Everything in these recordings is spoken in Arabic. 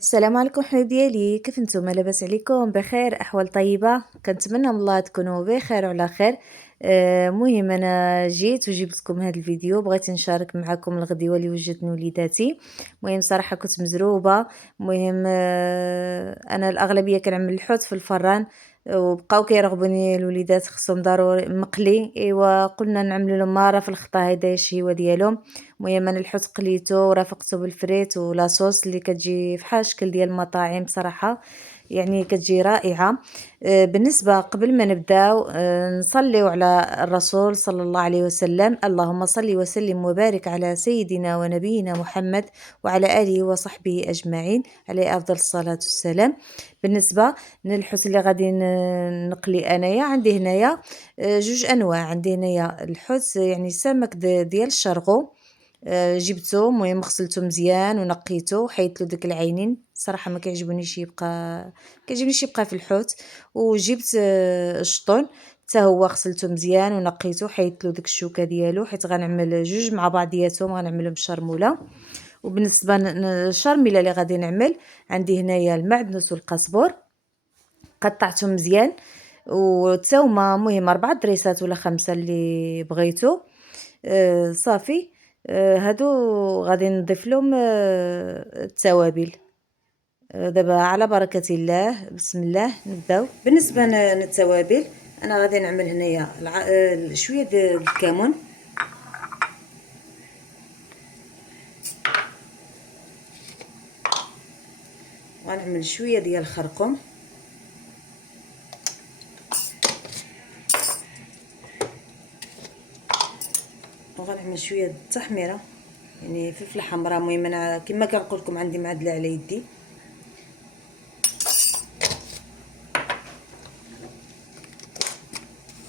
السلام عليكم حبايب ديالي، كيف نتوما؟ لاباس عليكم؟ بخير، احوال طيبه؟ كنتمنى من الله تكونوا بخير وعلى خير. مهم انا جيت وجبت لكم هذا الفيديو، بغيت نشارك معكم الغديوه اللي وجدتني وليداتي. المهم صراحه كنت مزروبه. المهم انا الاغلبيه كنعمل الحوت في الفران، وبقاو كيرغبوني الوليدات خصهم ضروري مقلي. ايوا قلنا نعملوا لهم مره في الخطا هذا الشهوه ديالهم. المهم انا الحوت قليته ورافقته بالفريت ولاصوص اللي كتجي فحال الشكل ديال المطاعم بصراحه، يعني كتجي رائعه. بالنسبه قبل ما نبداو نصليو على الرسول صلى الله عليه وسلم. اللهم صل وسلم وبارك على سيدنا ونبينا محمد وعلى اله وصحبه اجمعين عليه افضل الصلاه والسلام. بالنسبه للحوت اللي غادي نقلي انايا، عندي هنايا جوج انواع. عندي هنايا الحوت يعني السمك ديال الشرغو. جبته، المهم غسلته مزيان ونقيته وحيدت له ديك العينين، الصراحه ما كيعجبونيش يبقى، كيعجبنيش يبقى في الحوت. وجبت الشطون حتى هو غسلته مزيان ونقيته وحيدت له ديك الشوكه ديالو، حيت غنعمل جوج مع بعضياتهم غنعملهم بالشرموله. وبالنسبه للشرميله اللي غادي نعمل، عندي هنايا المعدنوس والقزبر قطعتهم مزيان، وتا هما المهم 4 دريسات ولا 5 اللي بغيتو. صافي. هادو غادي نضيف لهم التوابل. دابا على بركة الله، بسم الله نبداو. بالنسبة للتوابل، انا غادي نعمل هنايا شويه ديال الكمون، وغنعمل شويه ديال الخرقوم، وغنعمل شويه د التحميره، يعني فلفله حمراء. المهم انا كما كنقول لكم عندي معدله على يدي.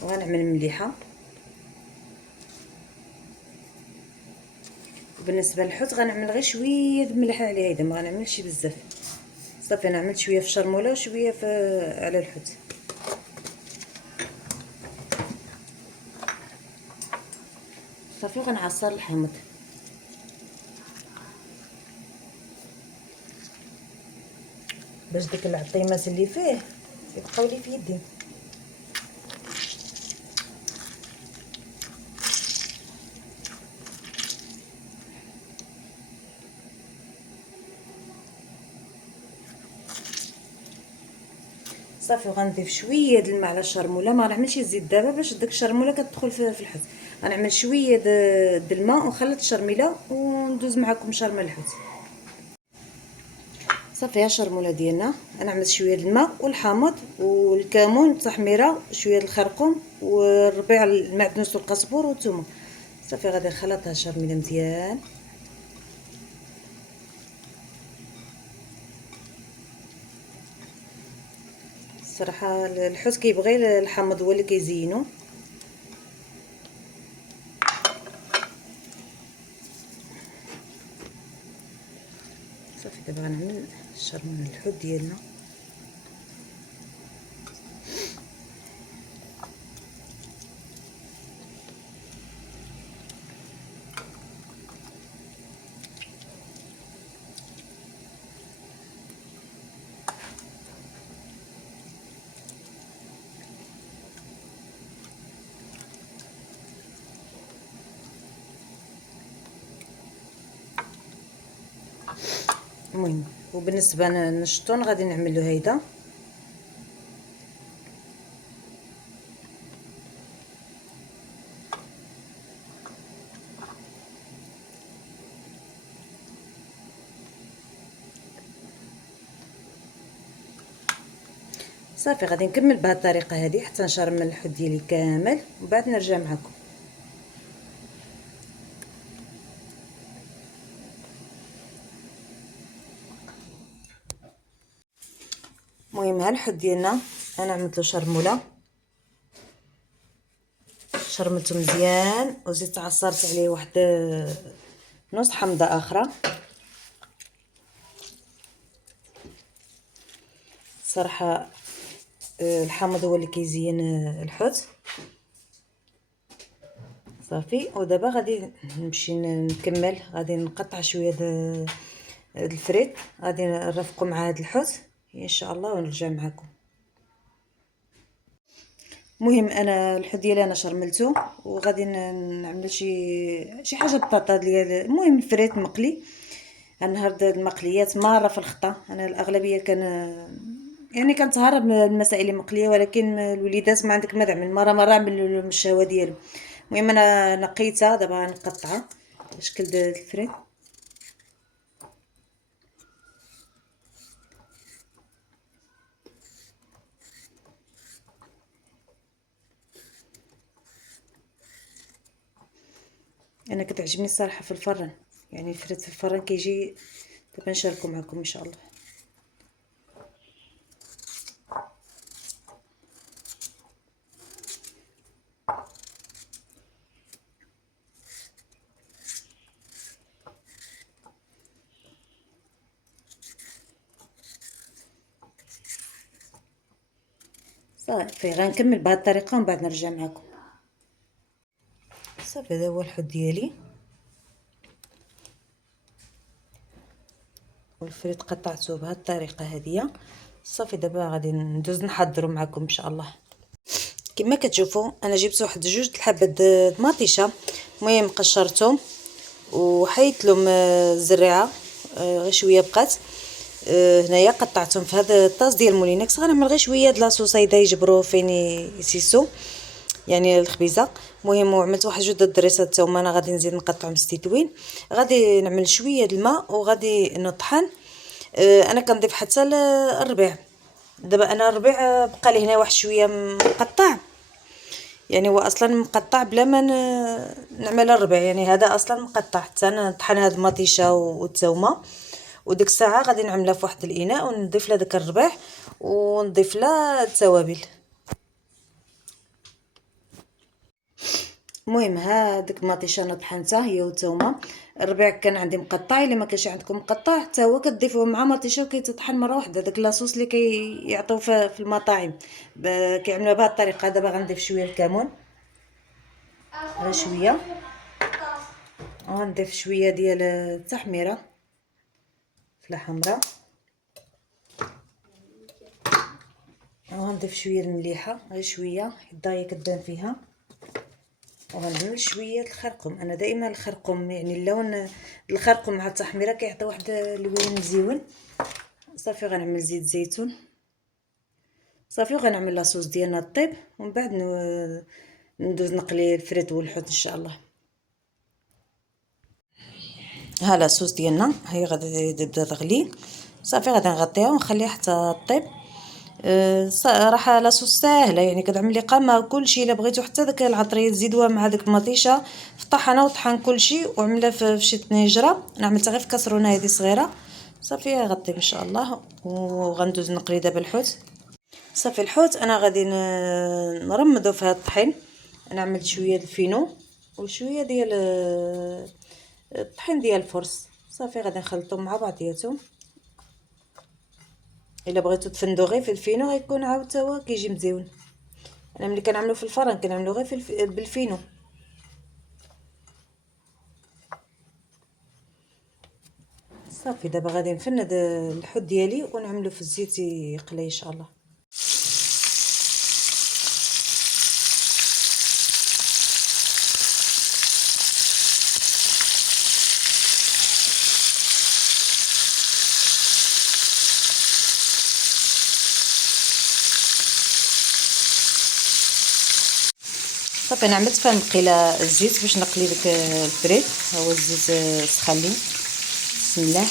وغنعمل مليحه. وبالنسبه للحوت غنعمل غير شويه د الملح عليه، هيدا ما غنعملش بزاف. صافي انا عملت شويه في الشرموله وشويه على الحوت. صافي وغنعصر الحامض. باش ديك العطيمات اللي فيه يبقاو لي في يدي. صافي وغنضيف شويه د الماء على الشرموله، ما غنعملش الزيت دابا باش ديك الشرموله كتدخل في الحوت. غنعمل شويه د الماء ونخلط الشرميله وندوز معكم شرمه الحوت. صافي ها الشرموله ديالنا، انا عملت شويه د الماء والحامض والكمون والتحميره، شويه د الخرقوم والربيع المعدنوس والقزبر والثومه. صافي غادي نخلطها الشرميله مزيان. الصراحه الحوت كيبغي الحامض هو اللي كيزينو. صافي دابا غنعمل الشرموله الحوت ديالنا. المهم وبالنسبه للشطون غادي نعمل له هيدا. صافي غادي نكمل بهذه الطريقه هذه حتى نشرمل الحوت ديالي كامل، ومن بعد نرجع معكم. المهم ها الحوت ديالنا انا عملت له شرموله، شرملته مزيان وزدت عصرت عليه واحد نص حمضه اخرى. صراحه الحامض هو اللي كيزين الحوت. صافي ودابا غادي نمشي نكمل، غادي نقطع شويه هاد الفريت غادي نرافقو مع هاد الحوت ان شاء الله ونرجع معكم. المهم انا الحوت ديالي انا شرملته وغادي نعمل شي حاجه بطاطا ديال، المهم الفريت مقلي. النهار المقليات ماره في الخطا، انا الاغلبيه يعني كنتهرب من المسائل المقليه، ولكن الوليدات ما عندك ما تعمل، مره عمل المشاوه ديالو. المهم انا نقيتها دابا غنقطعها على شكل الفريت. انا كتعجبني الصراحه في الفران، يعني الفريت في الفران كيجي. دابا نشاركو معكم ان شاء الله. صافي غنكمل بهذه الطريقه ومن بعد نرجع معكم. صافي هذا هو الحوت ديالي والفريت قطعته بهذه الطريقه هذه. صافي دابا غادي ندوز نحضروا معكم ان شاء الله. كما كتشوفوا انا جبت واحد جوج الحبات مطيشه، المهم قشرتهم وحيت لهم الزريعه، غير شويه بقات. هنايا قطعتهم في هذا الطاس ديال مولينكس. غنعمل غير شويه د لاصوصيده يجبروا فين يسيسو، يعني الخبيزه. المهم وعملت واحد جوج د الدريسات حتى هما انا غادي نزيد نقطعهم ستيتوين. غادي نعمل شويه د الماء وغادي نطحن. انا كنضيف حتى الربيع. دابا انا الربيع بقى لي هنا واحد شويه مقطع، يعني هو اصلا مقطع بلا ما نعمل الربيع، يعني هذا اصلا مقطع. حتى انا نطحن هاد المطيشه والثومه، وديك الساعه غادي نعملها في واحد الاناء ونضيف لها داك الربيع ونضيف لها التوابل. المهم هاديك المطيشه انا طحنتها هي والثومه. الربيع كان عندي مقطع، الا ما كانش عندكم مقطع حتى هو كتضيفوه مع مطيشه وكيتطحن مره واحده. داك لاصوص اللي كيعطيو في المطاعم كيعملوها بهذه الطريقه. دابا غنضيف شويه الكمون، غير شويه، وغنضيف شويه ديال التحميره، فله حمراء، وغنضيف شويه المليحه غير شويه حيت هي كتبان فيها. وغنعمل شويه الخرقوم. انا دائما الخرقوم يعني اللون الخرقوم مع التحميره كيعطي واحد اللون مزيون. صافي غنعمل زيت زيتون. صافي وغنعمل لاصوص ديالنا الطيب ومن بعد ندوز نقلي الفريت والحوت ان شاء الله. ها لاصوص ديالنا هي غادي تبدا تغلي. صافي غادي نغطيها ونخليها حتى طيب. صراحه لاصوص ساهله، يعني كتعمل لي قامه كلشي. الا بغيتو حتى داك العطريه تزيدوها مع داك المطيشه في الطحانه وطحن كلشي وعملها في شي طنيجره. انا عملتها غير في كاسرونه هذه صغيره. صافي غطي ان شاء الله وغندوز نقلي دابا الحوت. صافي الحوت انا غادي نرمضو في هذا الطحين. انا عملت شويه الفينو وشويه ديال الطحين ديال الفرص. صافي غادي نخلطهم مع بعضياتهم. الا بغيتو تفندو غير في الفينو غيكون عاود هو كيجي مزيون. انا ملي كنعملو في الفران كنعملو غير بالفينو. صافي دابا غادي نفند الحوت ديالي ونعملو في الزيت يقلي ان شاء الله. صافي انا عملت فيها مقيله الزيت باش نقلي داك الفريت. ها هو الزيت سخن لي. بسم الله.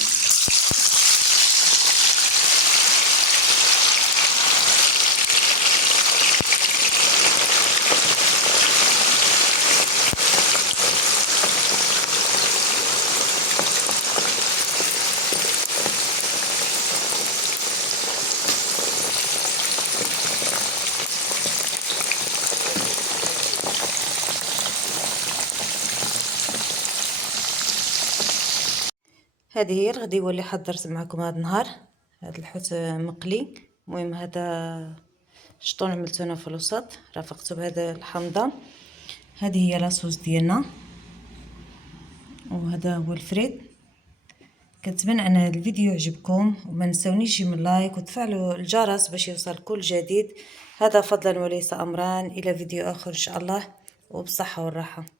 هذه هي الغديوه اللي حضرت معكم هذا النهار. هذا الحوت مقلي. المهم هذا شطون عملته انا في الوسط، رافقته بهذا الحمضه. هذه هي لاصوص ديالنا وهذا هو الفريت. كنتمنى ان هذا الفيديو يعجبكم، وما نساونيش من لايك وتفعلوا الجرس باش يوصل كل جديد. هذا فضلا وليس امرا. الى فيديو اخر ان شاء الله، وبالصحة والراحة.